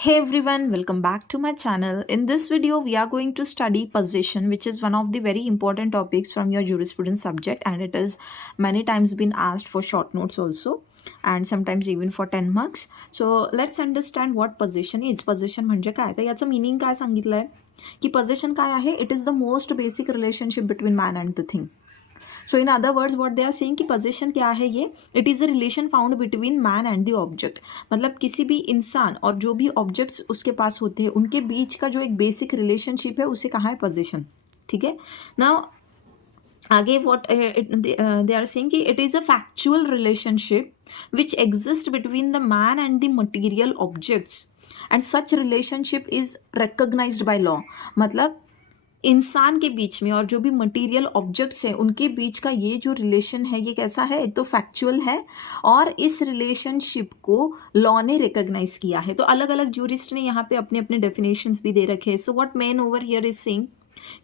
Hey everyone, welcome back to my channel. In this video, we are going to study possession, which is one of the very important topics from your jurisprudence subject, and it is many times been asked for short notes also, and sometimes even for 10 marks. So let's understand what possession is. Possession म्हणजे काय? तर याचं meaning काय सांगितलंय की possession काय आहे? It is the most basic relationship between man and the thing. So in other words what they are saying कि पोजेशन क्या है ये, it is a relation found between man and the object. मतलब किसी भी इंसान और जो भी ऑब्जेक्ट्स उसके पास होते हैं उनके बीच का जो एक बेसिक रिलेशनशिप है उसे कहा है पोजेशन. ठीक है. नाउ आगे वॉट दे आर सेइंग कि it is a factual relationship which exist between the man and the material objects and such relationship is recognized by law. मतलब इंसान के बीच में और जो भी मटेरियल ऑब्जेक्ट्स हैं उनके बीच का ये जो रिलेशन है ये कैसा है, एक तो फैक्चुअल है और इस रिलेशनशिप को लॉ ने रिकॉग्नाइज किया है. तो अलग अलग जूरिस्ट ने यहाँ पे अपने अपने डेफिनेशंस भी दे रखे हैं. So what Maine over here is saying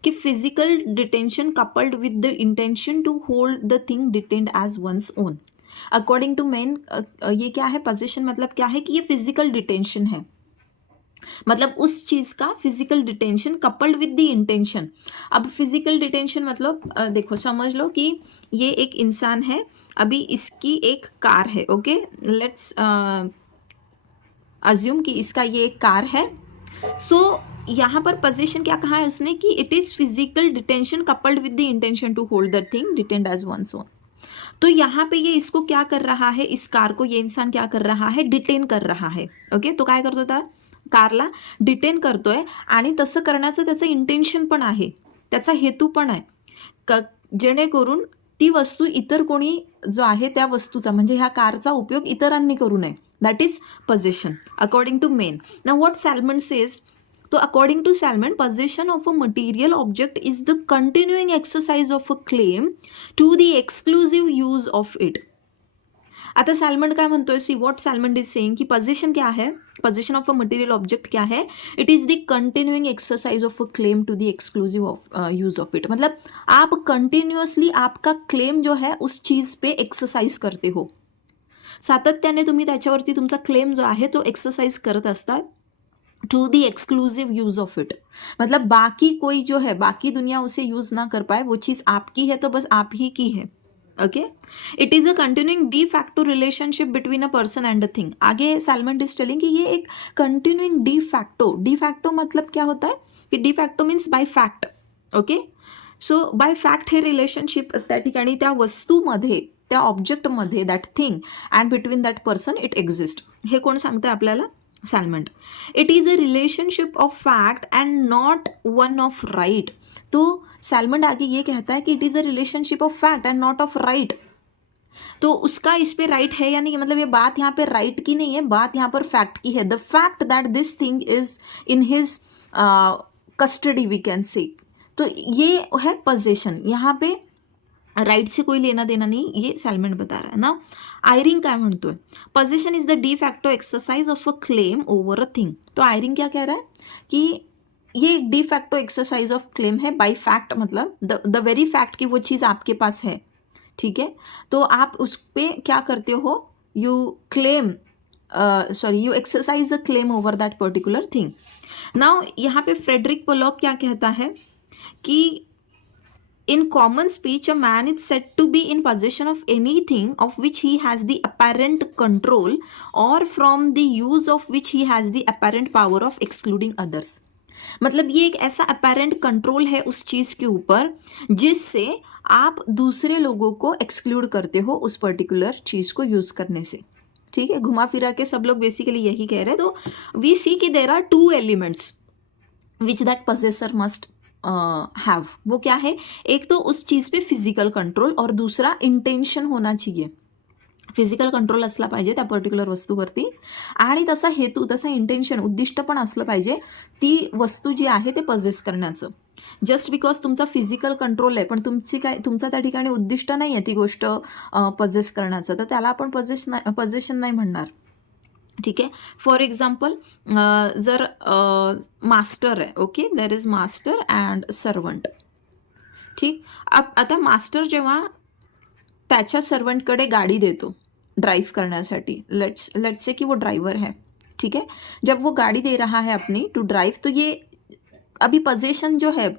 कि physical detention coupled with the intention to hold the thing detained as one's own. According to Maine ये क्या है, पोजीशन मतलब क्या है कि ये फिजिकल डिटेंशन है, मतलब उस चीज़ का physical detention coupled with the intention. अब फिजिकल डिटेंशन मतलब देखो समझ लो कि ये एक इंसान है, अभी इसकी एक कार है. ओके, लेट्स अज्यूम कि इसका ये एक कार है. सो यहाँ पर पोजीशन क्या कहा है उसने कि it is physical detention coupled with the intention to hold the thing detained as one's own. तो यहाँ पे ये इसको क्या कर रहा है, इस कार को ये इंसान क्या कर रहा है, डिटेन कर रहा है. ओके, तो काय करतो होता, कारला डिटेन करतोय आणि तसं करण्याचं त्याचं इंटेन्शन पण आहे, त्याचा हेतू पण आहे क जेणेकरून ती वस्तू इतर कोणी जो आहे त्या वस्तूचा म्हणजे ह्या कारचा उपयोग इतरांनी करू नये. That is possession according to Maine. Now what Salmond says, तो according to Salmond possession of a material object is the continuing exercise of a claim to the exclusive use of it. आता Salmond काय म्हणतोय, see what Salmond is saying की possession क्या है, possession of a material object क्या है, it is the continuing exercise of a claim to the exclusive of use of it. मतलब आप कंटिन्यूअसली आपका क्लेम जो है उस चीज़ पे एक्सरसाइज करते हो, सातत्याने तुम्ही त्याच्यावरती तुमचा क्लेम जो आहे तो एक्सरसाइज करत असतात to the exclusive use of it. मतलब बाकी कोई जो है, बाकी दुनिया उसे यूज ना कर पाए, वो चीज़ आपकी है तो बस आप ही की है. Okay, it is a continuing de facto relationship between a person and a thing. आगे सैल्मन इज टेलिंग कि ये एक continuing de facto. De facto मतलब क्या होता है कि de facto means by fact. Okay, so by fact हे रिलेशनशिप त्या ठिकाणी त्या वस्तूमध्ये, त्या ऑब्जेक्टमध्ये, that thing and between that person it exist. हे कोण सांगतं आपल्याला, Salmond. It is a relationship of fact and not one of right. तो सैलमंड आगे ये कहता है कि it is a relationship of fact and not of right. तो उसका इस पे राइट है या नहीं, मतलब ये बात यहाँ पे राइट की नहीं है, बात यहाँ पर फैक्ट की है. The fact that this thing is in his custody we can say. तो ये है पोजेशन, यहाँ पे राइट से कोई लेना देना नहीं, ये सैलमेंट बता रहा है ना. आयरिंग काय म्हणतोय, possession is the de facto exercise of a claim over a thing. तो आयरिंग क्या कह रहा है कि ये एक de facto exercise of claim है बाय फैक्ट, मतलब द वेरी फैक्ट कि वो चीज़ आपके पास है. ठीक है, तो आप उस पर क्या करते हो, you claim, sorry you exercise a claim over that particular thing. Now यहाँ पे फ्रेडरिक पोलॉक क्या कहता है कि in common speech, a man is said to be in possession of anything of which he has the apparent control or from the use of which he has the apparent power of excluding others. मतलब ये एक ऐसा apparent control है उस चीज़ के ऊपर जिससे आप दूसरे लोगों को एक्सक्लूड करते हो उस पर्टिकुलर चीज़ को यूज़ करने से. ठीक है, घुमा फिरा के सब लोग बेसिकली यही कह रहे हैं. तो वी सी कि there are two elements which that possessor must have. वो क्या है, एक तो उस चीज़ पे फिजिकल कंट्रोल और दूसरा इंटेन्शन होना चाहिए. फिजिकल कंट्रोल असला पाहिजे त्या पर्टिक्युलर वस्तूवरती आणि तसा हेतू, तसा इंटेन्शन, उद्दिष्ट पण असलं पाहिजे ती वस्तू जी आहे ते पजेस करण्याचं. जस्ट बिकॉज तुमचा फिजिकल कंट्रोल आहे पण तुमचा त्या ठिकाणी उद्दिष्ट नाही आहे ती गोष्ट पजेस करण्याचं, तर त्याला आपण पजेशन नाही म्हणणार. ठीक आहे, फॉर एक्झाम्पल जर मास्टर आहे, okay, there is master and servant. ठीक, आता मास्टर जेव्हा त्याच्या सर्वंटकडे गाडी देतो ड्राईव्ह करण्यासाठी, लेट्स से की वो ड्रायव्हर है. ठीक है, जब वो गाड़ी दे रहा है अपनी टू ड्राइव, तो ये अभी पोजीशन जो है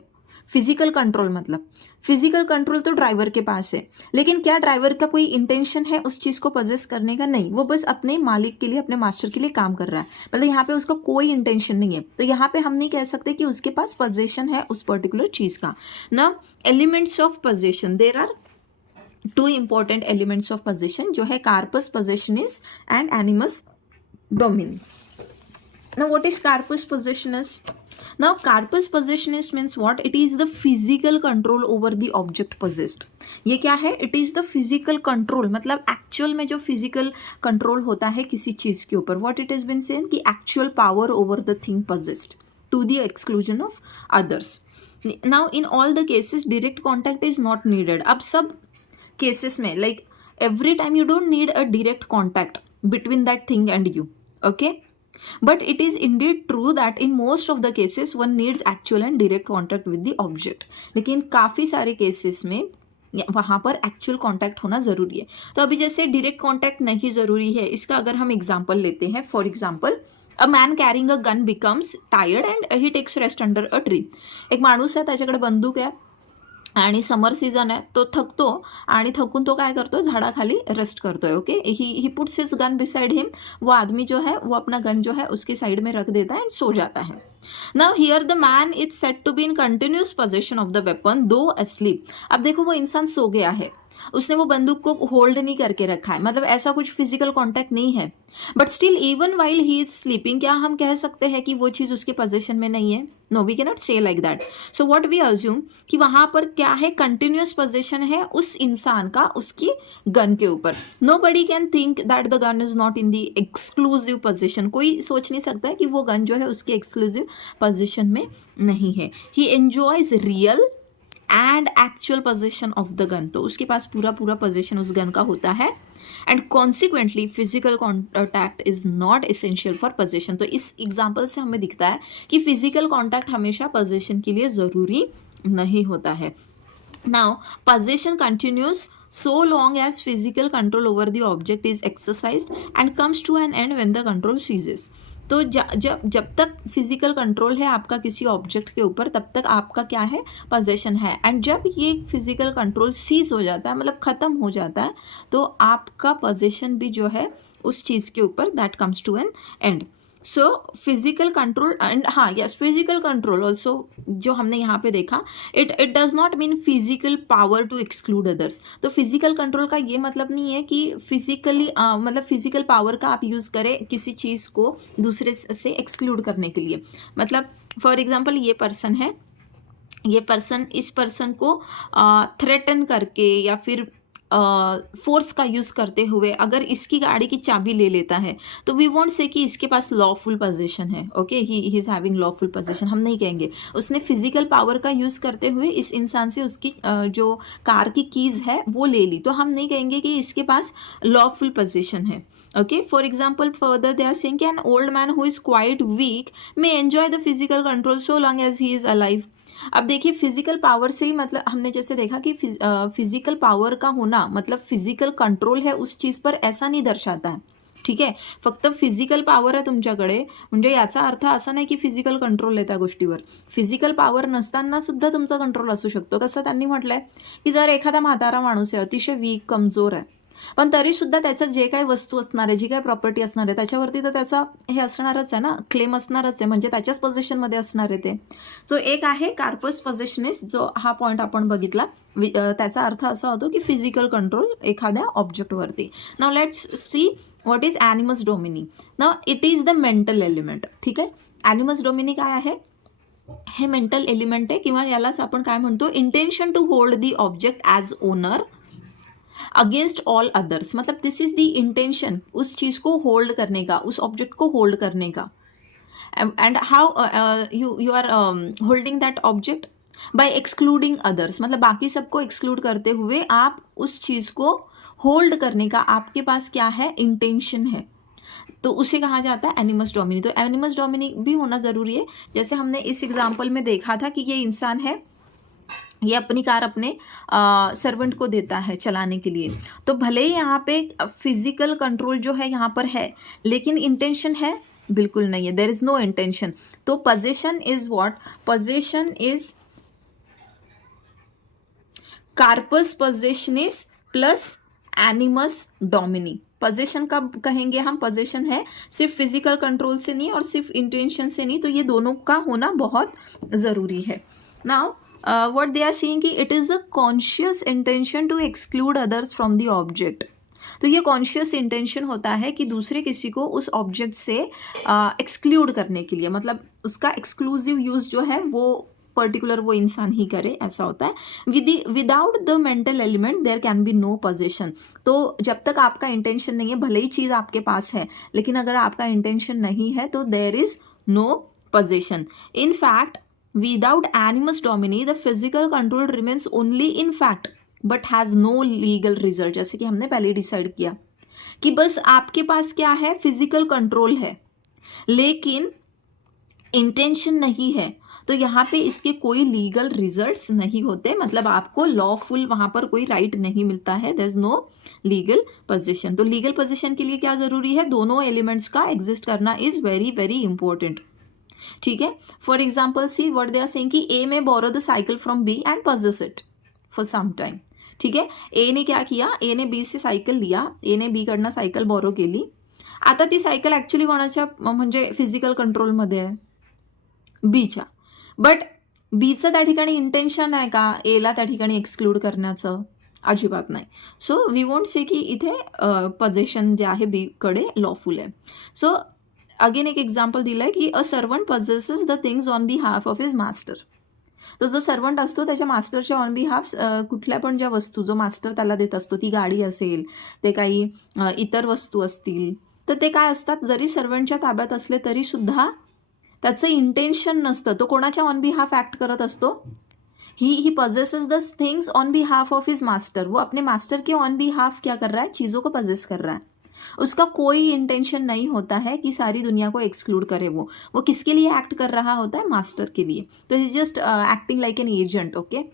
फिजिकल कंट्रोल, मतलब फिजिकल कंट्रोल तो ड्राइवर के पास है, लेकिन क्या ड्राइवर का कोई इंटेंशन है उस चीज़ को पजेस करने का? नहीं, वो बस अपने मालिक के लिए, अपने मास्टर के लिए काम कर रहा है, मतलब यहाँ पे उसका कोई इंटेंशन नहीं है। तो यहाँ पे हम नहीं कह सकते कि उसके पास पोजेशन है उस पर्टिकुलर चीज़ का ना। Elements of possession, there are two important elements of possession, जो है corpus possessionis and animus domini. Now what is corpus possessionus? Now corpus possessionus means what? It is the physical control over the object possessed. ये क्या है? It is the physical control, मतलब actual में जो physical control होता है किसी चीज़ के ऊपर. What it has been said कि actual power over the thing possessed to the exclusion of others. Now in all the cases direct contact is not needed. अब सब cases में like every time you don't need a direct contact between that thing and you. Okay? But it is indeed true that in most of the cases one needs actual and direct contact with the object. लेकिन काफ़ी सारे cases में वहाँ पर actual contact होना ज़रूरी है। तो अभी जैसे डायरेक्ट कांटेक्ट नहीं ज़रूरी है, इसका अगर हम एग्जांपल लेते हैं, for example a man carrying a gun becomes tired and he takes rest under a tree. एक माणूस आहे, त्याच्याकडे बंदूक आहे आणि समर सीझन आहे, तो थकतो आणि थकून तो काय करतो, झाडाखाली रेस्ट करतोय. Okay, he puts his gun beside him. वो आदमी जो है वो अपना गन जो है उसके साइड में रख देता है एंड सो जाता है. Now here the man is said to be in continuous possession of the weapon though asleep. अब देखो वो इंसान सो गया है, उसने वो बंदूक को होल्ड नहीं करके रखा है, मतलब ऐसा कुछ फिजिकल कांटेक्ट नहीं है, but still even while he is sleeping, क्या हम कह सकते हैं कि वो चीज़ उसके पोजेशन में नहीं है? No, we can not say like that. So what we assume कि वहाँ पर क्या है, कंटिन्यूस पोजेशन है उस इंसान का उसकी गन के ऊपर. Nobody can think that the gun is not in the exclusive position. कोई सोच नहीं सकता है कि वो गन जो है उसके एक्सक्लूसिव पोजिशन में नहीं है. He enjoys real and actual possession of the gun, तो उसके पास पूरा पोजीशन उस गन का होता है. And consequently physical contact is not essential for position. तो इस एग्जाम्पल से हमें दिखता है कि फिजिकल कॉन्टैक्ट हमेशा पोजीशन के लिए ज़रूरी नहीं होता है. Now position continues so long as physical control over the object is exercised and comes to an end when the control ceases. तो जब तक फिजिकल कंट्रोल है आपका किसी ऑब्जेक्ट के ऊपर, तब तक आपका क्या है, पोजेशन है. एंड जब ये फिजिकल कंट्रोल सीज हो जाता है, मतलब ख़त्म हो जाता है, तो आपका पोजेशन भी जो है उस चीज़ के ऊपर that comes to an end. So physical control and हाँ यस, फिजिकल कंट्रोल ऑल्सो जो हमने यहाँ पे देखा, it does not mean physical power to exclude others. तो फिजिकल कंट्रोल का ये मतलब नहीं है कि फिजिकली मतलब फिजिकल पावर का आप यूज़ करें किसी चीज़ को दूसरे से एक्सक्लूड करने के लिए. मतलब फॉर एग्जांपल ये पर्सन है, ये पर्सन इस पर्सन को थ्रेटन करके या फिर फोर्स का यूज़ करते हुए अगर इसकी गाड़ी की चाबी ले लेता है, तो वी वोंट से कि इसके पास लॉफुल पोजीशन है. Okay, he is having lawful position, हम नहीं कहेंगे. उसने फिजिकल पावर का यूज़ करते हुए इस इंसान से उसकी जो कार की कीज़ है वो ले ली, तो हम नहीं कहेंगे कि इसके पास लॉफुल पोजीशन है. Okay, for example further they are saying an old man who is quite weak may enjoy the physical control so long as he is alive. अब देखिए फिजिकल पावर से ही मतलब हमने जैसे देखा कि फिजिकल पावर का होना मतलब फिजिकल कंट्रोल है उस चीज़ पर, ऐसा नाही दर्शाता है. ठीक आहे, फक्त फिजिकल पावर आहे तुमच्याकडे म्हणजे याचा अर्थ असा नाही की फिजिकल कंट्रोल आहे त्या गोष्टीवर. फिजिकल पावर नसताना सुद्धा तुमचा कंट्रोल असू शकतो. कसं त्यांनी म्हटलंय की जर एखादा म्हातारा माणूस आहे, अतिशय वीक, कमजोर आहे, पण तरीसुद्धा त्याचं जे काही वस्तू असणार आहे, जी काही प्रॉपर्टी असणार आहे, त्याच्यावरती तर त्याचा हे असणारच आहे ना, क्लेम असणारच आहे, म्हणजे त्याच्याच पोझिशनमध्ये असणार आहे ते. सो एक आहे कार्पस पोझिशनिस्ट, जो हा पॉईंट आपण बघितला, त्याचा अर्थ असा होतो की फिजिकल कंट्रोल एखाद्या ऑब्जेक्टवरती. Now let's see what is animus domini. Now it is the mental element. ठीक आहे, ॲनिमस डोमिनी काय आहे, हे मेंटल एलिमेंट आहे, किंवा यालाच आपण काय म्हणतो, intention to hold the object as owner against all others. मतलब दिस इज द इंटेंशन, उस चीज़ को होल्ड करने का, उस ऑब्जेक्ट को होल्ड करने का. And how you are holding that object by excluding others, मतलब बाकी सबको एक्सक्लूड करते हुए आप उस चीज़ को होल्ड करने का आपके पास क्या है, इंटेंशन है, तो उसे कहा जाता है एनिमस डोमिनी. तो एनिमस डोमिनी भी होना ज़रूरी है. जैसे हमने इस एग्जाम्पल में देखा था कि ये इंसान है, ये अपनी कार अपने सर्वेंट को देता है चलाने के लिए, तो भले ही यहाँ पे फिजिकल कंट्रोल जो है यहाँ पर है, लेकिन इंटेंशन है बिल्कुल नहीं है, देयर इज नो इंटेंशन। तो possession is what, possession is corpus possessionis plus animus domini. Possession कब कहेंगे हम, पोजेशन है सिर्फ फिजिकल कंट्रोल से नहीं और सिर्फ इंटेंशन से नहीं, तो ये दोनों का होना बहुत ज़रूरी है। Now what they are saying कि it is a conscious intention to exclude others from the object. तो ये कॉन्शियस इंटेंशन होता है कि दूसरे किसी को उस ऑब्जेक्ट से एक्सक्लूड करने के लिए, मतलब उसका एक्सक्लूसिव यूज़ जो है वो पर्टिकुलर वो इंसान ही करे, ऐसा होता है। Without the mental element there can be no possession. तो जब तक आपका इंटेंशन नहीं है, भले ही चीज़ आपके पास है, लेकिन अगर आपका इंटेंशन नहीं है तो there is no possession. In fact without animus domini the physical control remains only in fact but has no legal result. जैसे कि हमने पहले डिसाइड किया कि बस आपके पास क्या है, फिजिकल कंट्रोल है लेकिन इंटेंशन नहीं है, तो यहाँ पे इसके कोई लीगल रिजल्ट्स नहीं होते, मतलब आपको लॉफुल वहाँ पर कोई राइट नहीं मिलता है, there is no legal position. तो लीगल पोजीशन के लिए क्या ज़रूरी है, दोनों एलिमेंट्स का एग्जिस्ट करना इज़ वेरी वेरी इंपॉर्टेंट। ठीक है, for example see what they are saying कि A may borrow the cycle from B and possess it for some time. ठीक है, ए ने क्या किया, ए ने बी से सायकल लिया, ए ने बी कडनं सायकल बोरो केली। आता ती सायकल ॲक्च्युली कोणाच्या म्हणजे फिजिकल कंट्रोलमध्ये आहे, बीच्या, बट बीचं त्या ठिकाणी इंटेन्शन आहे का एला त्या ठिकाणी एक्सक्लूड करण्याचं, अजिबात नाही. सो वी वोंट से की इथे पोजेशन जे आहे बीकडे लॉफुल आहे. सो अगेन एक एक्झाम्पल दिलं आहे की a servant possesses the things on behalf of his master. तो जो सर्वंट असतो त्याच्या मास्टरच्या ऑन बिहाफ कुठल्या पण ज्या वस्तू जो मास्टर त्याला देत असतो, ती गाडी असेल, ते काही इतर वस्तू असतील, तर ते काय असतात, जरी सर्वंटच्या ताब्यात असले तरी सुद्धा त्याचं इंटेन्शन नसतं, तो कोणाच्या ऑन बिहाफ ॲक्ट करत असतो, he possesses the things on behalf of his master, वो अपने मास्टर के ऑन बिहाफ क्या कर रहा है, चीज़ों को पजेस कर रहा है, उसका कोई इंटेंशन नहीं होता है कि सारी दुनिया को एक्सक्लूड करे, वो किसके लिए एक्ट कर रहा होता है, मास्टर के लिए, तो he just acting like an agent. Okay,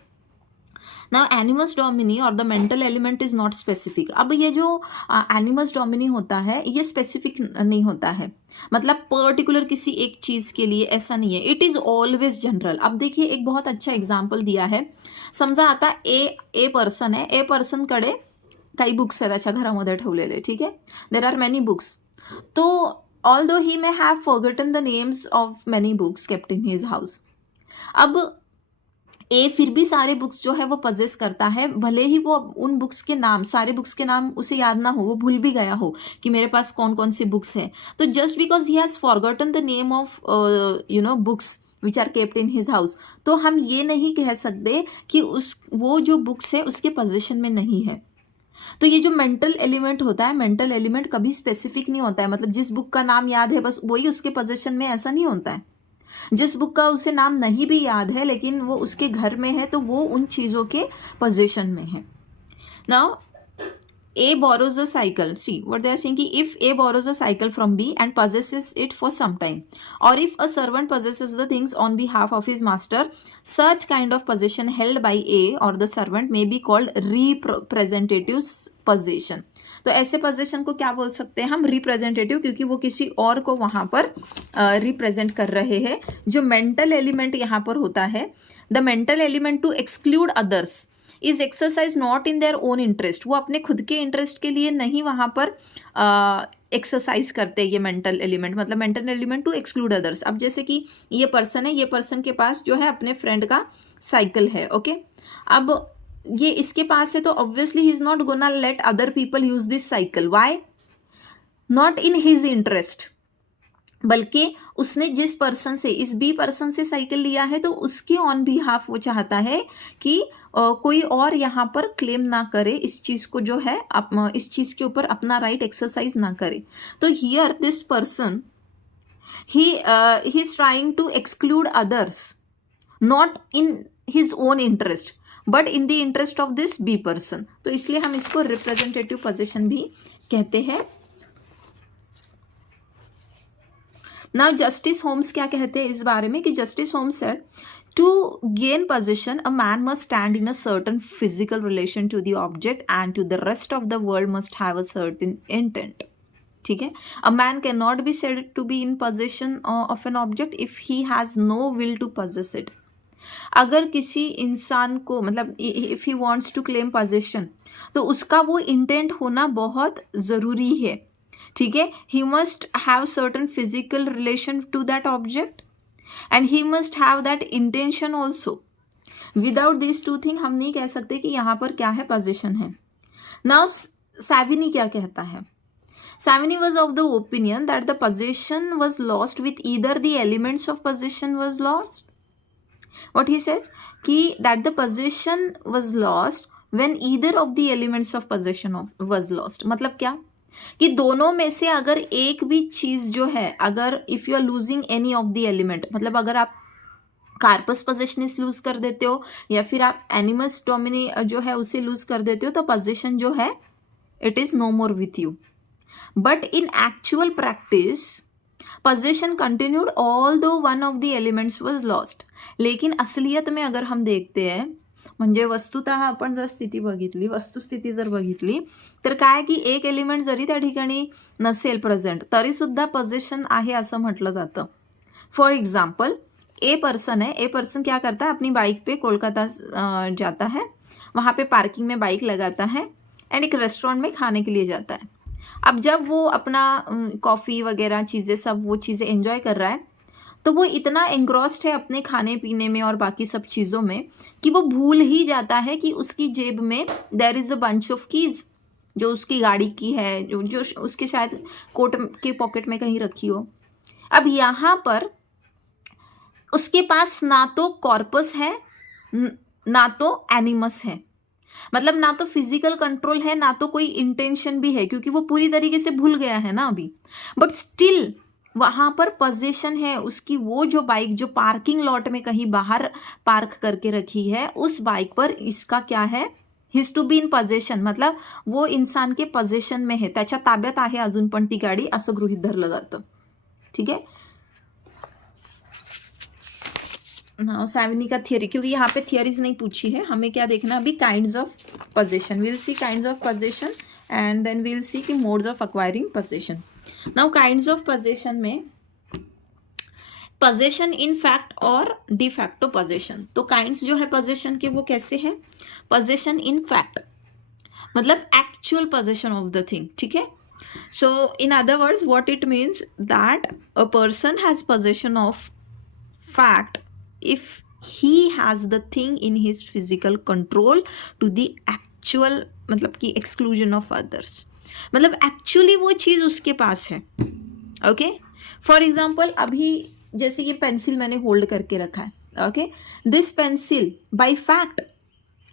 now animus domini और the mental element is not specific. अब ये जो एनिमस डोमिनी होता है ये स्पेसिफिक नहीं होता है, मतलब पर्टिकुलर किसी एक चीज़ के लिए ऐसा नहीं है, इट इज़ ऑलवेज जनरल. अब देखिए एक बहुत अच्छा एग्जाम्पल दिया है, समजा आता ए पर्सन आहे, ए पर्सनकडे काही बुक्स आहेत त्याच्या घरामध्ये ठेवलेले, ठीक आहे, देर आर मेनी बुक्स. तो although he may have forgotten the names of many books kept in his house. अब ए फिर भी सारे बुक्स जो है वो पजेस करता है, भले ही वो उन बुक्स के नाम, सारे बुक्स के नाम उसे याद ना हो, वो भूल भी गया हो कि मेरे पास कौन कौन सी बुक्स हैं, तो just because he has forgotten the name of books which are kept in his house, तो हम ये नहीं कह सकते कि वो जो बुक्स है उसके पोजीशन में नहीं है. तो ये जो मेंटल एलिमेंट होता है, मेंटल एलिमेंट कभी स्पेसिफिक नहीं होता है, मतलब जिस बुक का नाम याद है बस वही उसके पोजीशन में, ऐसा नहीं होता है. जिस बुक का उसे नाम नहीं भी याद है लेकिन वो उसके घर में है तो वो उन चीज़ों के पोजीशन में है. Now A borrows a cycle. See what they are saying कि if A borrows a cycle from B and possesses it for some time, or if a servant possesses the things on behalf of his master, such kind of possession held by A or the servant may be called representative possession. तो ऐसे possession को क्या बोल सकते हैं हम, representative, क्योंकि वो किसी और को वहाँ पर रिप्रेजेंट कर रहे हैं. जो मेंटल एलिमेंट यहाँ पर होता है, the mental element to exclude others is exercise not in their own interest. वो अपने खुद के इंटरेस्ट के लिए नहीं वहाँ पर एक्सरसाइज करते ये मेंटल एलिमेंट, मतलब mental element to exclude others. अब जैसे कि ये पर्सन है, ये पर्सन के पास जो है अपने फ्रेंड का साइकिल है, ओके, अब ये इसके पास है तो obviously he is not gonna let other people use this cycle. Why? Not in his interest, बल्कि उसने जिस पर्सन से, इस बी पर्सन से साइकिल लिया है तो उसके ऑन बिहाफ वो चाहता है कि कोई और यहाँ पर क्लेम ना करे इस चीज़ को, जो है इस चीज़ के ऊपर अपना राइट एक्सरसाइज ना करे. तो here this person he is trying to exclude others not in his own interest but in the interest of this B person. तो इसलिए हम इसको रिप्रेजेंटेटिव पोजीशन भी कहते हैं. नाउ जस्टिस होम्स क्या कहते हैं इस बारे में कि justice Holmes said to gain position a man must stand in a certain physical relation to the object and to the rest of the world must have a certain intent. ठीक है। A man can not be said to be in possession of an object if he has no will to possess it. अगर किसी इंसान को मतलब if he wants to claim possession तो उसका वो इंटेंट होना बहुत ज़रूरी है, ठीक है। He must have certain physical relation to that object and he must have that intention also. Without this two thing हम नहीं कह सकते कि यहाँ पर क्या है, पोजेशन है। नाउ सैविनी क्या कहता है? Savini was of the opinion that the possession was lost with either the elements of possession was lost. What he said कि that the possession was lost when either of the elements of possession was lost. मतलब क्या कि दोनों में से अगर एक भी चीज जो है, अगर if you are losing any of the element, मतलब अगर आप कार्पस पोजेशनिस लूज कर देते हो या फिर आप एनिमस डोमिनी जो है उसे लूज कर देते हो तो पोजेशन जो है it is no more with you. But in actual practice, possession continued although one of the elements was lost. लेकिन असलियत में अगर हम देखते हैं म्हणजे वस्तुतः आपण जर स्थिती बघितली, वस्तुस्थिती जर बघितली तर काय की एक एलिमेंट जरी त्या ठिकाणी नसेल प्रेझेंट तरी सुद्धा पोजेशन आहे असं म्हटलं जातं। फॉर एग्जाम्पल ए पर्सन है, ए पर्सन क्या करता है, अपनी बाइक पे कोलकाता जाता है, वहाँ पे पार्किंग में बाइक लगाता है एंड एक रेस्टोरेंट में खाने के लिए जाता है। अब जब वो अपना कॉफ़ी वगैरह चीज़ें सब वो चीज़ें एंजॉय कर रहा है तो वो इतना एंग्रॉस्ड है अपने खाने पीने में और बाकी सब चीज़ों में कि वो भूल ही जाता है कि उसकी जेब में there is a bunch of keys जो उसकी गाड़ी की है, जो उसके शायद कोट के पॉकेट में कहीं रखी हो। अब यहाँ पर उसके पास ना तो कॉर्पस है ना तो एनिमस है, मतलब ना तो फिजिकल कंट्रोल है ना तो कोई इंटेंशन भी है क्योंकि वो पूरी तरीके से भूल गया है ना अभी। बट स्टिल वहां पर पोजेशन है उसकी, वो जो बाइक जो पार्किंग लॉट में कहीं बाहर पार्क करके रखी है उस बाइक पर इसका क्या है, his to be in possession, मतलब वो इंसान के पोजेशन में है, त्याच्या ताब्यात आहे अजून पण ती गाडी असं गृहीत धरलं जातं, ठीक है। नाउ सैविनी का थियरी, क्योंकि यहाँ पे थियरीज नहीं पूछी है, हमें क्या देखना अभी, kinds of possession. Will see kinds of possession and then will see कि modes of acquiring possession. Now kinds of possession में पोजेशन इन फैक्ट और डिफैक्टो पोजेशन। तो काइंड्स जो है पोजेशन के वो कैसे है, पोजेशन इन फैक्ट मतलब actual possession of the thing, ठीक है। So in other words what it means that a person has possession of fact if he has the thing in his physical control to the actual मतलब कि exclusion of others, मतलब actually वो चीज़ उसके पास है। Okay, for example अभी जैसे ये pencil मैंने होल्ड करके रखा है, okay, this pencil bye fact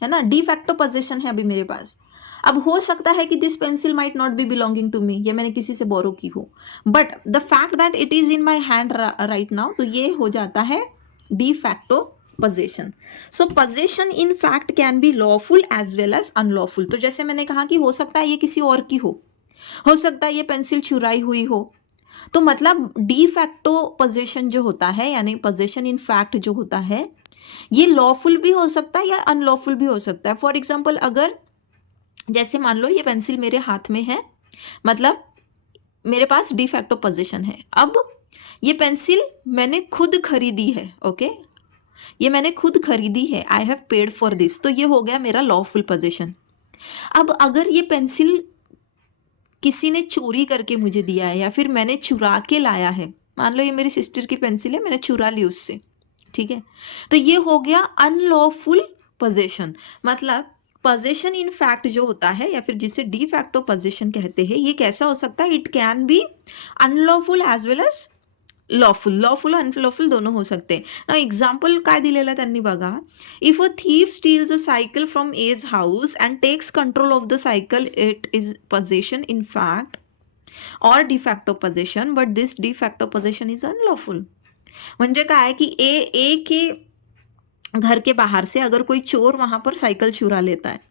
है ना, डी फैक्टो पोजेशन है अभी मेरे पास। अब हो सकता है कि this pencil might not be belonging to me, ये मैंने किसी से बोरो की हो, but the fact that it is in my hand right now, तो ये हो जाता है de facto possession. So possession in fact can be lawful as well as unlawful. तो जैसे मैंने कहा कि हो सकता है ये किसी और की हो सकता है ये पेंसिल चुराई हुई हो, तो मतलब de facto possession जो होता है यानी possession in fact जो होता है ये लॉफुल भी हो सकता है या अनलॉफुल भी हो सकता है। फॉर एग्जाम्पल अगर जैसे मान लो ये पेंसिल मेरे हाथ में है, मतलब मेरे पास de facto possession है। अब ये पेंसिल मैंने खुद खरीदी है, ओके, ये मैंने खुद खरीदी है, I have paid for this, तो ये हो गया मेरा लॉफुल पोजेशन। अब अगर ये पेंसिल किसी ने चोरी करके मुझे दिया है या फिर मैंने चुरा के लाया है, मान लो ये मेरी सिस्टर की पेंसिल है, मैंने चुरा ली उससे, ठीक है, तो ये हो गया अनलॉफुल पोजेशन। मतलब पोजेशन इन फैक्ट जो होता है या फिर जिसे डी फैक्टो पोजेशन कहते हैं, ये कैसा हो सकता है, it can be unlawful as well as lawful, lawful unlawful दोनों हो सकते हैं ना। एक्झाम्पल काय दिलेलं त्यांनी बघा, if a thief steals a cycle from A's house and takes control of the cycle it is possession in fact और de facto possession, but this de facto possession is unlawful. म्हणजे काय कि ए के घर के बाहर से अगर कोई चोर वहाँ पर साइकिल चुरा लेता है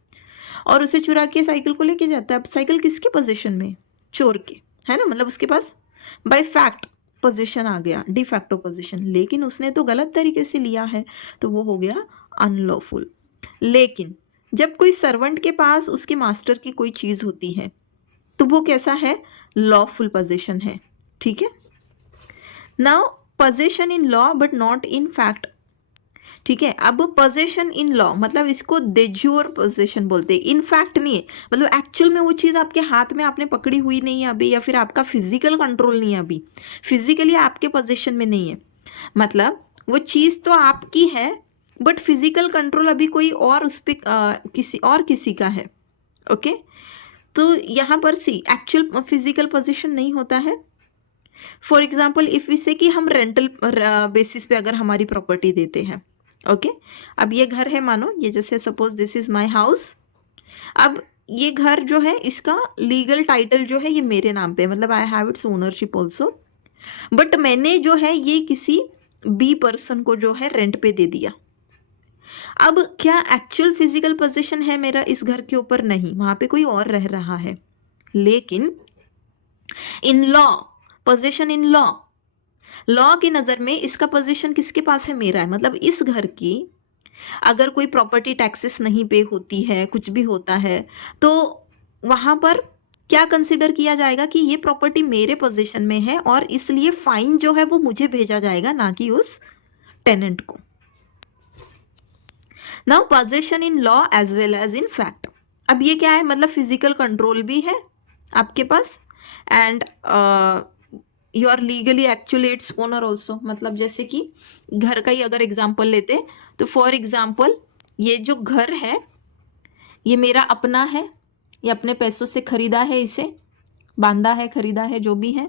और उसे चुरा के साइकिल को लेके जाता है, अब साइकिल किसके पोजेशन में, चोर के, है ना, मतलब उसके पास बाय फैक्ट पोजीशन आ गया, डिफैक्टो पोजीशन, लेकिन उसने तो गलत तरीके से लिया है तो वो हो गया अनलॉफुल। लेकिन जब कोई सर्वेंट के पास उसके मास्टर की कोई चीज़ होती है तो वो कैसा है, लॉफुल पोजेशन है, ठीक है। Now possession in law but not in fact, ठीक है। अब पोजेशन इन लॉ मतलब इसको दे ज्योर पोजेशन बोलते हैं, इन फैक्ट नहीं है, मतलब एक्चुअल में वो चीज़ आपके हाथ में आपने पकड़ी हुई नहीं है अभी, या फिर आपका फिजिकल कंट्रोल नहीं है अभी, फिजिकली आपके पोजेशन में नहीं है, मतलब वो चीज़ तो आपकी है बट फिजिकल कंट्रोल अभी कोई और उस पर किसी का है, ओके। तो यहाँ पर सी एक्चुअल फिजिकल पोजीशन नहीं होता है। फॉर एग्जाम्पल इफ़ इसे कि हम रेंटल बेसिस पे अगर हमारी प्रॉपर्टी देते हैं, ओके। अब ये घर है, मानो ये जैसे suppose this is my house. अब ये घर जो है इसका लीगल टाइटल जो है ये मेरे नाम पे, मतलब I have it's ownership also, but मैंने जो है ये किसी बी पर्सन को जो है रेंट पे दे दिया। अब क्या एक्चुअल फिजिकल पोजीशन है मेरा इस घर के ऊपर? नहीं, वहाँ पे कोई और रह रहा है। लेकिन in law, position in law, law की नज़र में इसका पोजीशन किसके पास है? मेरा है। मतलब इस घर की अगर कोई प्रॉपर्टी टैक्सेस नहीं पे होती है, कुछ भी होता है, तो वहाँ पर क्या कंसिडर किया जाएगा कि ये प्रॉपर्टी मेरे पोजीशन में है और इसलिए फाइन जो है वो मुझे भेजा जाएगा, ना कि उस टेनेंट को। Now possession in law as well as in fact, अब ये क्या है, मतलब फिजिकल कंट्रोल भी है आपके पास and you are legally actually its owner also. मतलब जैसे कि घर का ही अगर एग्जाम्पल लेते तो फॉर एग्जाम्पल ये जो घर है ये मेरा अपना है, ये अपने पैसों से खरीदा है, इसे बांधा है, खरीदा है, जो भी है।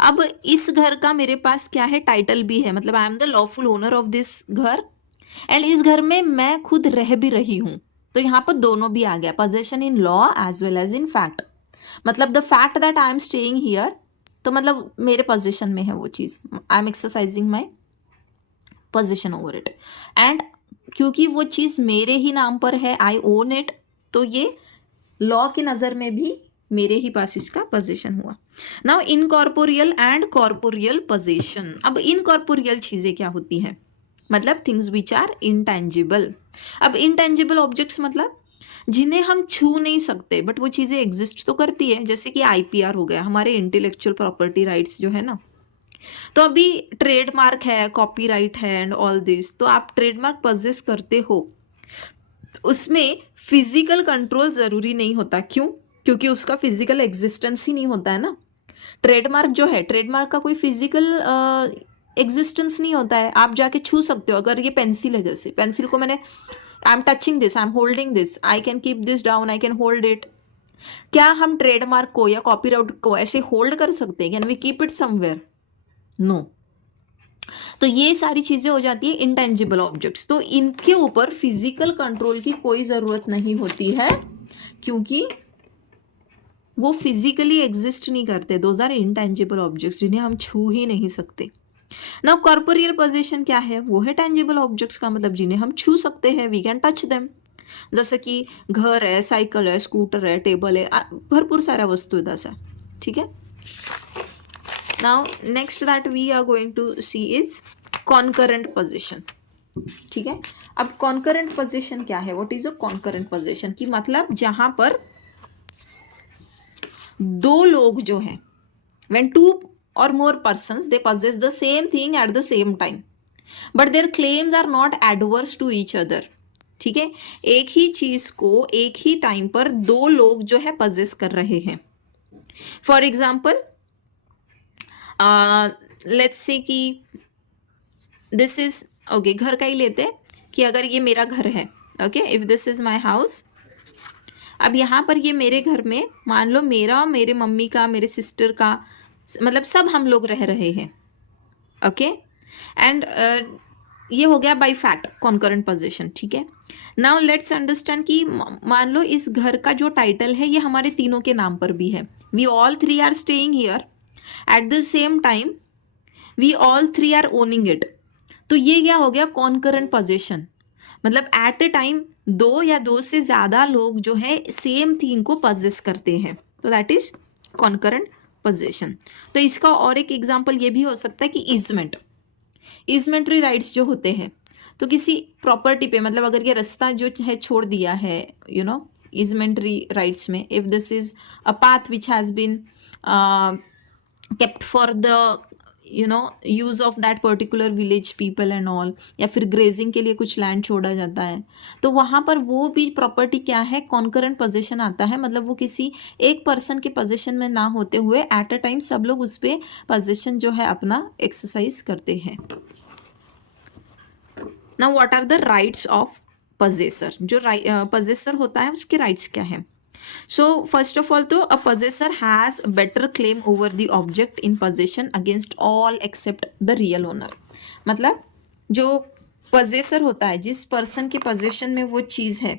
अब इस घर का मेरे पास क्या है, टाइटल भी है, मतलब I am the lawful owner of this घर एंड इस घर में मैं खुद रह भी रही हूँ। तो यहाँ पर दोनों भी आ गया, possession in law as well as in fact. मतलब the fact that I am staying here, तो मतलब मेरे पोजीशन में है वो चीज़, I am exercising my possession over it and क्योंकि वो चीज़ मेरे ही नाम पर है, आई ओन इट, तो ये लॉ की नज़र में भी मेरे ही पास इसका पोजीशन हुआ। Now incorporeal and corporeal position. अब इनकॉर्पोरियल चीज़ें क्या होती हैं? मतलब थिंग्स विच आर इंटेंजिबल। अब इंटेंजिबल ऑब्जेक्ट्स मतलब जिन्हें हम छू नहीं सकते बट वो चीज़ें एग्जिस्ट तो करती है, जैसे कि आईपीआर हो गया, हमारे इंटेलेक्चुअल प्रॉपर्टी राइट्स जो है ना। तो अभी ट्रेडमार्क है, कॉपीराइट है एंड ऑल दिस, तो आप ट्रेडमार्क परचेस करते हो, उसमें फिजिकल कंट्रोल ज़रूरी नहीं होता। क्यों? क्योंकि उसका फिजिकल एग्जिस्टेंस ही नहीं होता है ना। ट्रेडमार्क जो है, ट्रेडमार्क का कोई फिजिकल एग्जिस्टेंस नहीं होता है, आप जाके छू सकते हो। अगर ये पेंसिल है, जैसे पेंसिल को मैंने, I am touching this, I am holding this, I can keep this down, I can hold it. क्या हम ट्रेडमार्क को या कॉपीराइट को ऐसे होल्ड कर सकते हैं? Can we keep it somewhere? No. तो ये सारी चीज़ें हो जाती है इंटेंजिबल ऑब्जेक्ट्स, तो इनके ऊपर फिजिकल कंट्रोल की कोई ज़रूरत नहीं होती है क्योंकि वो फिजिकली एग्जिस्ट नहीं करते। दोज आर इंटेंजिबल ऑब्जेक्ट्स जिन्हें हम छू ही नहीं सकते। नाउ कॉर्पोरियल पोजीशन क्या है? वो है टेंजिबल ऑब्जेक्ट्स का, मतलब जिन्हें हम छू सकते हैं, वी कैन टच देम। जसं की घर है, सायकल है, स्कूटर है, टेबल है, भरपूर साऱ्या वस्तू आहेत अशा, ठीक है। Now next that we are going to see is concurrent position, ठीक है। अब कॉन्करेंट पोजीशन क्या है? What is a concurrent position की मतलब जहां पर दो लोग जो हैं, when two or more persons they possess the same thing at the same time but their claims are not adverse to each other, ठीक है। एक ही चीज को एक ही टाइम पर दो लोग जो है possess कर रहे हैं। फॉर एग्जाम्पल लेट्स से कि दिस इज ओके, घर का ही लेते हैं कि अगर ये मेरा घर है, okay, if this is my house. अब यहाँ पर ये मेरे घर में मान लो मेरा, मेरे मम्मी का, मेरे सिस्टर का, मतलब सब हम लोग रह रहे हैं, ओके। एंड ये हो गया बाय फैक्ट कॉन्करेंट पोजीशन, ठीक है। नाउ लेट्स अंडरस्टैंड कि मान लो इस घर का जो टाइटल है ये हमारे तीनों के नाम पर भी है। We all three are staying here at the same time, we all three are owning it. तो ये क्या हो गया? Concurrent position. मतलब एट ए टाइम दो या दो से ज़्यादा लोग जो है सेम थिंग को पजेस करते हैं, तो दैट इज कॉन्करेंट पोजीशन। तो इसका और एक एग्जांपल ये भी हो सकता है कि ईजमेंट, ईजमेंटरी राइट्स जो होते हैं, तो किसी प्रॉपर्टी पे, मतलब अगर ये रास्ता जो है छोड़ दिया है, यू नो, इजमेंटरी राइट्स में, if this is a path which has been kept for the use of that particular village people and all, या फिर ग्रेजिंग के लिए कुछ लैंड छोड़ा जाता है, तो वहाँ पर वो भी प्रॉपर्टी क्या है, कॉन्करेंट पोजीशन आता है, मतलब वो किसी एक पर्सन के पोजीशन में ना होते हुए एट अ टाइम सब लोग उस पर पोजीशन जो है अपना एक्सरसाइज करते हैं. Now what are the rights of possessor, जो पोजेसर होता है उसके राइट्स क्या है. So first of all तो a possessor has better claim over the object in possession against all except the real owner. मतलब जो possessor होता है, जिस person के possession में वो चीज़ है,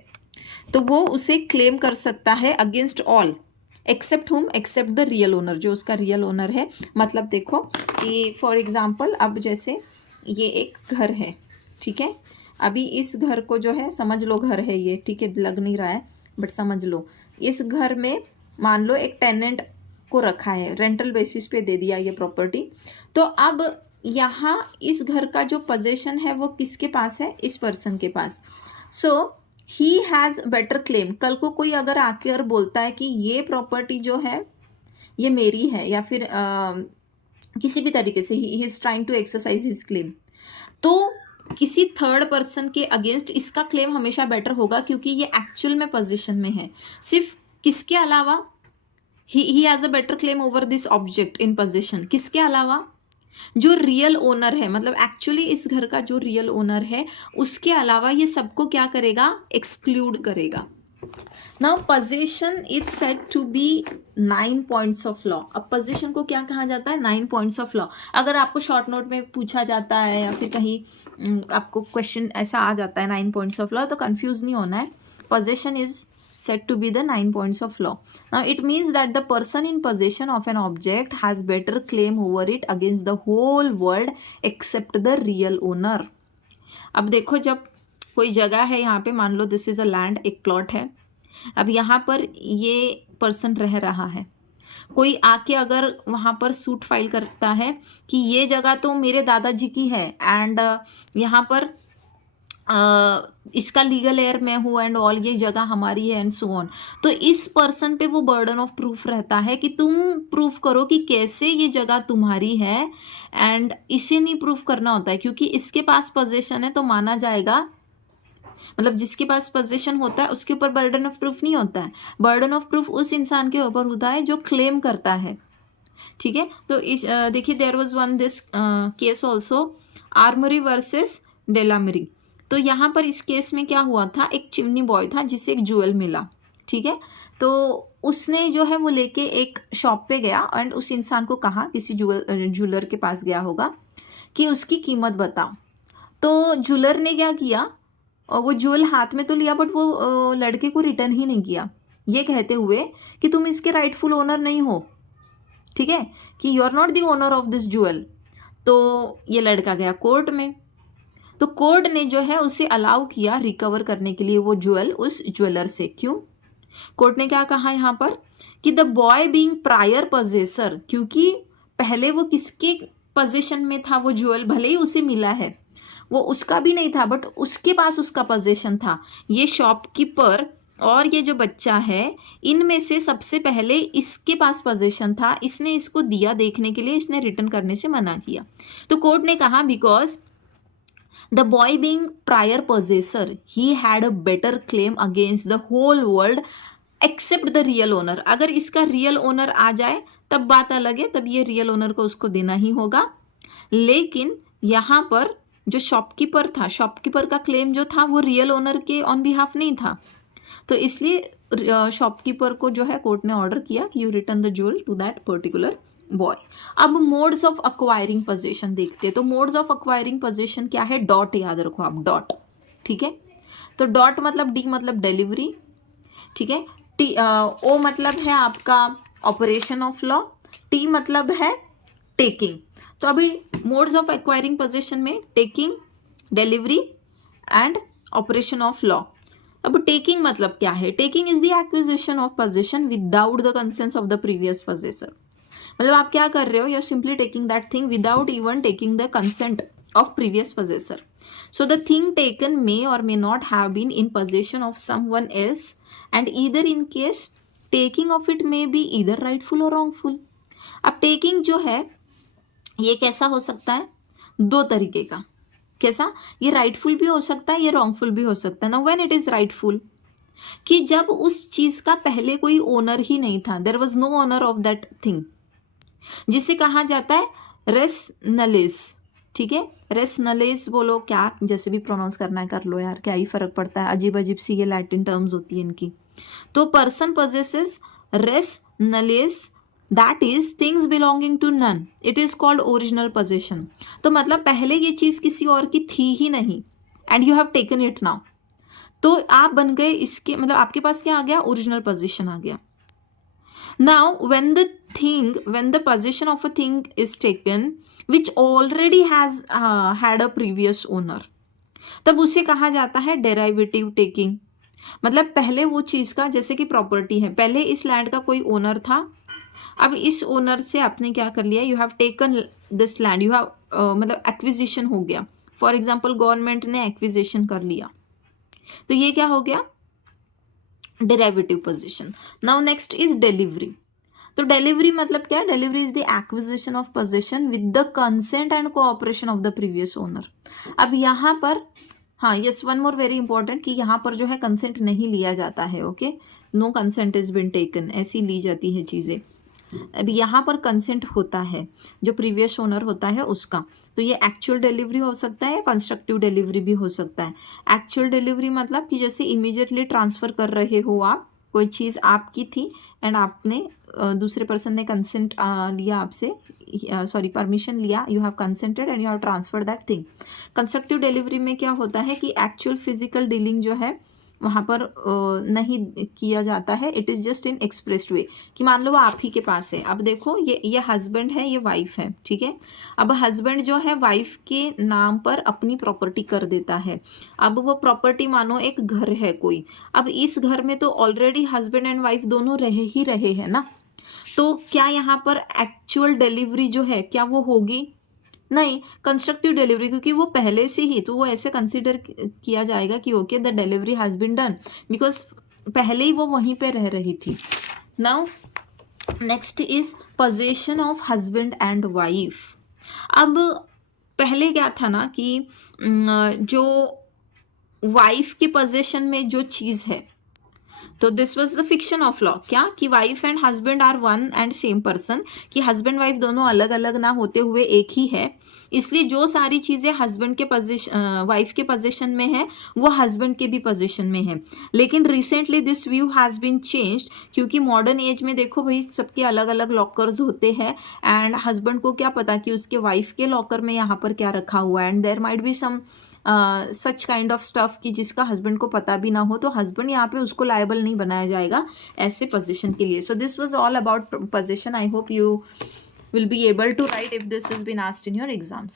तो वो उसे claim कर सकता है against all except whom, except the real owner, जो उसका real owner है. मतलब देखो कि for example अब जैसे ये एक घर है, ठीक है, अभी इस घर को जो है, समझ लो घर है ये, ठीक है, लग नहीं रहा है बट समझ लो, इस घर में मान लो एक टेनेंट को रखा है, रेंटल बेसिस पे दे दिया ये प्रॉपर्टी. तो अब यहाँ इस घर का जो पोजीशन है वो किसके पास है, इस पर्सन के पास. सो ही हैज़ बेटर क्लेम. कल को कोई अगर आकर बोलता है कि ये प्रॉपर्टी जो है ये मेरी है, या फिर किसी भी तरीके से ही is trying to exercise his claim, तो किसी थर्ड पर्सन के अगेंस्ट इसका क्लेम हमेशा बेटर होगा, क्योंकि ये एक्चुअल में पोजीशन में है. सिर्फ किसके अलावा, he has a better claim over this object in position, किसके अलावा, जो रियल ओनर है, मतलब एक्चुअली इस घर का जो रियल ओनर है उसके अलावा ये सबको क्या करेगा, एक्सक्लूड करेगा. Now position is said to be 9 points of law. अब पोजीशन को क्या कहा जाता है, 9 पॉइंट्स ऑफ लॉ. अगर आपको शॉर्ट नोट में पूछा जाता है या फिर कहीं आपको क्वेश्चन ऐसा आ जाता है 9 पॉइंट्स ऑफ लॉ, तो कंफ्यूज नहीं होना है. Position is said to be the 9 points of law. Now it means that the person in possession of an object has better claim over it against the whole world except the real owner. अब देखो, जब कोई जगह है यहाँ पे, मान लो this is a land, एक प्लॉट है, अब यहाँ पर ये पर्सन रह रहा है, कोई आके अगर वहाँ पर सूट फाइल करता है कि ये जगह तो मेरे दादाजी की है एंड यहाँ पर इसका लीगल एयर मैं हूँ एंड ऑल, ये जगह हमारी है एंड सो ऑन, तो इस पर्सन पे वो बर्डन ऑफ प्रूफ रहता है कि तुम प्रूफ करो कि कैसे ये जगह तुम्हारी है, एंड इसे नहीं प्रूफ करना होता है क्योंकि इसके पास पोजीशन है, तो माना जाएगा, मतलब जिसके पास पोजीशन होता है उसके ऊपर बर्डन ऑफ प्रूफ नहीं होता है. बर्डन ऑफ प्रूफ उस इंसान के ऊपर होता है जो क्लेम करता है. ठीक है, तो इस देखिए, there was one this case also, Armory versus Delamirie. तो यहाँ पर इस केस में क्या हुआ था, एक चिमनी बॉय था जिसे एक ज्वेल मिला. ठीक है, तो उसने जो है वो लेके एक शॉप पे गया एंड उस इंसान को कहा, किसी ज्वेलर के पास गया होगा, कि उसकी कीमत बताओ. तो ज्वेलर ने क्या किया, और वो ज्वेल हाथ में तो लिया बट वो लड़के को रिटर्न ही नहीं किया, ये कहते हुए कि तुम इसके राइटफुल ओनर नहीं हो. ठीक है, कि you are not the owner of this jewel. तो ये लड़का गया कोर्ट में, तो कोर्ट ने जो है उसे अलाउ किया रिकवर करने के लिए वो ज्वेल उस ज्वेलर से. क्यों, कोर्ट ने क्या कहा यहाँ पर कि the boy being prior possessor, क्योंकि पहले वो किसके पोजीशन में था वो ज्वेल, भले ही उसे मिला है, वो उसका भी नहीं था बट उसके पास उसका पोजीशन था. ये शॉपकीपर और ये जो बच्चा है, इनमें से सबसे पहले इसके पास पोजीशन था, इसने इसको दिया देखने के लिए, इसने रिटर्न करने से मना किया. तो कोर्ट ने कहा because the boy being prior possessor, he had a better claim against the whole world except the real owner. अगर इसका रियल ओनर आ जाए तब बात अलग है, तब ये रियल ओनर को उसको देना ही होगा. लेकिन यहाँ पर जो शॉपकीपर था, शॉपकीपर का क्लेम जो था वो रियल ओनर के ऑन बिहाफ नहीं था, तो इसलिए शॉपकीपर को जो है कोर्ट ने ऑर्डर किया कि you return the jewel to that particular boy. अब मोड्स ऑफ अक्वायरिंग पोजीशन देखते हैं. तो मोड्स ऑफ अक्वायरिंग पोजीशन क्या है, डॉट याद रखो आप, डॉट. ठीक है, तो डॉट मतलब डी मतलब डिलीवरी. ठीक है, टी ओ मतलब है आपका ऑपरेशन ऑफ लॉ, टी मतलब है टेकिंग. तो अभी मोड्स ऑफ एक्वायरिंग पोजीशन में taking, delivery and operation of law. अब टेकिंग मतलब क्या है, taking is the acquisition of position without the consent of the previous possessor. मतलब आप क्या कर रहे हो, you are simply taking that thing without even taking the consent of previous possessor. So the thing taken may or may not have been in possession of someone else, and either in case taking of it may be either rightful or wrongful. अब taking जो है ये कैसा हो सकता है, दो तरीके का. कैसा, ये राइटफुल भी हो सकता है, ये रॉन्गफुल भी हो सकता है. ना व्हेन इट इज राइटफुल, कि जब उस चीज का पहले कोई ओनर ही नहीं था, there was no owner of that thing, जिसे कहा जाता है रेस नलेस. ठीक है, रेस नलेस बोलो, क्या जैसे भी प्रोनाउंस करना है कर लो यार, क्या ही फर्क पड़ता है, अजीब अजीब सी ये लैटिन टर्म्स होती है इनकी. तो person possesses res nullius, that is things belonging to none, it is called original possession. तो मतलब पहले ये चीज किसी और की थी ही नहीं, and you have taken it now, तो आप बन गए इसके, मतलब आपके पास क्या आ गया, ओरिजिनल पोजीशन आ गया. Now when the position of a thing is taken which already has had a previous owner, तब उसे कहा जाता है डेराइवेटिव टेकिंग. मतलब पहले वो चीज का, जैसे कि प्रॉपर्टी है, पहले इस लैंड का कोई ओनर था, अब इस ओनर से आपने क्या कर लिया, you have taken this land, you have मतलब एक्विजिशन हो गया. फॉर एग्जाम्पल गवर्नमेंट ने एक्विजिशन कर लिया, तो ये क्या हो गया, derivative position. Now next is delivery. तो डिलीवरी मतलब क्या, delivery is the acquisition of position with the consent and cooperation of the previous owner. अब यहाँ पर हाँ, yes, one more very important, कि यहाँ पर जो है कंसेंट नहीं लिया जाता है. Okay, no consent is been taken, ऐसी ली जाती है चीज़ें. अब यहाँ पर कंसेंट होता है जो प्रीवियस ओनर होता है उसका. तो ये एक्चुअल डिलीवरी हो सकता है या कंस्ट्रक्टिव डिलीवरी भी हो सकता है. एक्चुअल डिलीवरी मतलब कि जैसे इमीडिएटली ट्रांसफ़र कर रहे हो आप, कोई चीज़ आपकी थी एंड आपने दूसरे पर्सन ने कंसेंट लिया आपसे, सॉरी परमिशन लिया, you have consented and you have transferred that thing. Constructive delivery में क्या होता है कि एक्चुअल फिजिकल डीलिंग जो है वहाँ पर नहीं किया जाता है, it is just in expressed way, कि मान लो वो आप ही के पास है. अब देखो ये हस्बैंड है, ये वाइफ है, ठीक है. अब हस्बैंड जो है वाइफ के नाम पर अपनी प्रॉपर्टी कर देता है. अब वो प्रॉपर्टी मानो एक घर है कोई, अब इस घर में तो ऑलरेडी हस्बैंड एंड वाइफ दोनों रह ही रहे हैं ना, तो क्या यहाँ पर एक्चुअल डिलीवरी जो है क्या वो होगी, नहीं. कंस्ट्रक्टिव डिलीवरी, क्योंकि वो पहले से ही, तो वो ऐसे कंसीडर किया जाएगा कि okay the delivery has been done, because पहले ही वो वहीं पे रह रही थी. Now next is possession of husband and wife. अब पहले क्या था ना कि जो वाइफ के पोजेशन में जो चीज़ है, तो this was the fiction of law, क्या कि wife and husband are one and same person, कि हस्बैंड वाइफ दोनों अलग अलग ना होते हुए एक ही है. इसलिए जो सारी चीज़ें हस्बैंड के पोजीशन वाइफ के पोजीशन में है वो हस्बैंड के भी पोजीशन में है. लेकिन recently this view has been changed, क्योंकि मॉडर्न एज में देखो भाई सबके अलग अलग लॉकर्स होते हैं, एंड हस्बैंड को क्या पता कि उसके वाइफ के लॉकर में यहाँ पर क्या रखा हुआ है, and there might be some such kind of stuff कि जिसका हस्बैंड को पता भी ना हो, तो हस्बैंड यहाँ पे उसको लायबल नहीं बनाया जाएगा ऐसे पोजीशन के लिए. So this was all about position. I hope you will be able to write if this has been asked in your exams.